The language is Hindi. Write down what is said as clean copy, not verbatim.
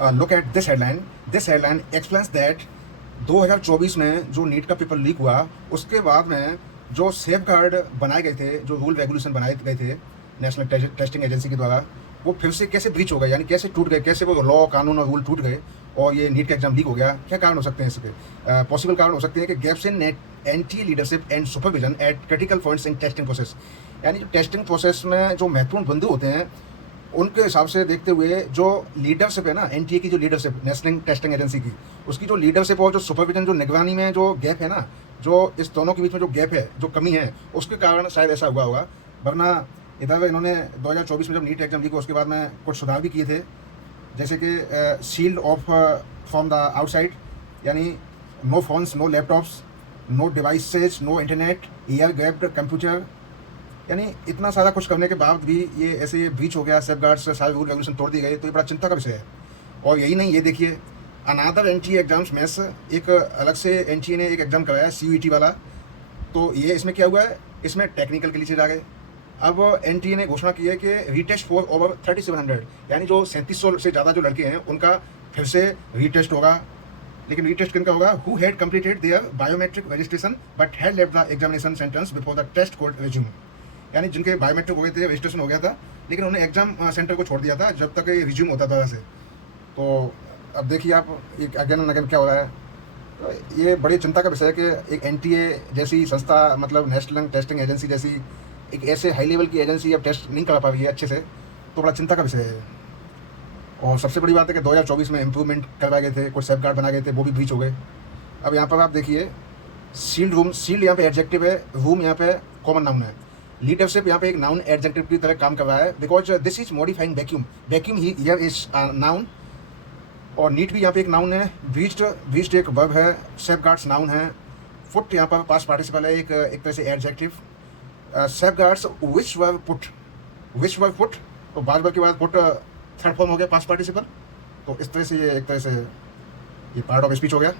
Look at this headline. This headline explains that 2024 में जो नीट का पेपर लीक हुआ, उसके बाद में जो सेफ गार्ड बनाए गए थे, जो रूल रेगुलेशन बनाए गए थे नेशनल टेस्टिंग एजेंसी के द्वारा, वो फिर से कैसे ब्रीच हो गए, यानी कैसे टूट गए, कैसे वो लॉ, कानून और रूल टूट गए और ये नीट का एग्जाम लीक हो गया. क्या कारण हो सकते हैं इसके? पॉसिबल कारण हो सकते हैं कि gaps in anti leadership and supervision eight critical points in testing process. यानी जो टेस्टिंग प्रोसेस में जो महत्वपूर्ण बिंदु होते हैं, उनके हिसाब से देखते हुए जो लीडरशिप है ना, एनटीए की जो लीडरशिप, नेशनल टेस्टिंग एजेंसी की, उसकी जो लीडरशिप और जो सुपरविजन, जो निगरानी में जो गैप है ना, जो इस दोनों के बीच में जो गैप है, जो कमी है, उसके कारण शायद ऐसा हुआ होगा. वरना इधर इन्होंने 2024 में जब नीट एग्जाम लीक हुआ उसके बाद में कुछ सुधार भी किए थे, जैसे कि shield off from the outside, यानी no phones, no laptops, no devices, no internet, air gapped computer. यानी इतना सारा कुछ करने के बाद भी ये ऐसे ये ब्रीच हो गया, सेफ गार्ड्स सारे रूल रेगुलेशन तोड़ दिए गए, तो ये बड़ा चिंता का विषय है. और यही नहीं, ये देखिए अनादर एनटीए एग्जाम्स में एक अलग से एनटीए ने एक एग्जाम कराया सीयूईटी वाला. तो ये इसमें क्या हुआ है, इसमें टेक्निकल के लिए चले गए. अब एनटीए ने घोषणा की है कि रीटेस्ट फॉर ओवर 3700, यानी जो 3700 से ज़्यादा जो लड़के हैं उनका फिर से रीटेस्ट होगा. लेकिन रीटेस्ट किनका होगा? Who had completed their biometric registration but had left the examination centres before the test could resume. यानी जिनके बायोमेट्रिक हो गए थे, रजिस्ट्रेशन हो गया था, लेकिन उन्होंने एग्जाम सेंटर को छोड़ दिया था जब तक ये रिज्यूम होता था वैसे. तो अब देखिए आप एक अगेन एंड अगेन क्या हो रहा है. तो ये बड़ी चिंता का विषय है कि एक एनटीए जैसी संस्था, मतलब नेशनल टेस्टिंग एजेंसी जैसी एक ऐसे हाई लेवल की एजेंसी अब टेस्ट नहीं करा पा रही है अच्छे से, तो बड़ा चिंता का विषय है. और सबसे बड़ी बात है कि 2024 में इम्प्रूवमेंट करवाए गए थे, कुछ सेफ गार्ड बनाए गए थे, वो भी ब्रीच हो गए. अब यहाँ पर आप देखिए सील्ड रूम, सील्ड यहाँ पे एडजेक्टिव है, रूम यहाँ पे कॉमन नाउन है. लीडरशिप यहाँ पे एक नाउन एडजेक्टिव की तरह काम कर रहा है, because this is modifying vacuum. Vacuum he here is noun. और नीट भी यहाँ पे एक नाउन है. ब्रीच्ड एक वर्ब है. सेफ गार्ड्स नाउन है. फुट यहाँ पर पास्ट पार्टिसिपल है, एक तरह से एडजेक्टिव. सेफ गार्ड्स विच वर्ब पुट, तो बाद वर्ब के बाद पुट थर्ड फॉर्म हो गया पास्ट पार्टिसिपल. तो इस तरह से ये एक तरह से ये पार्ट ऑफ स्पीच हो गया.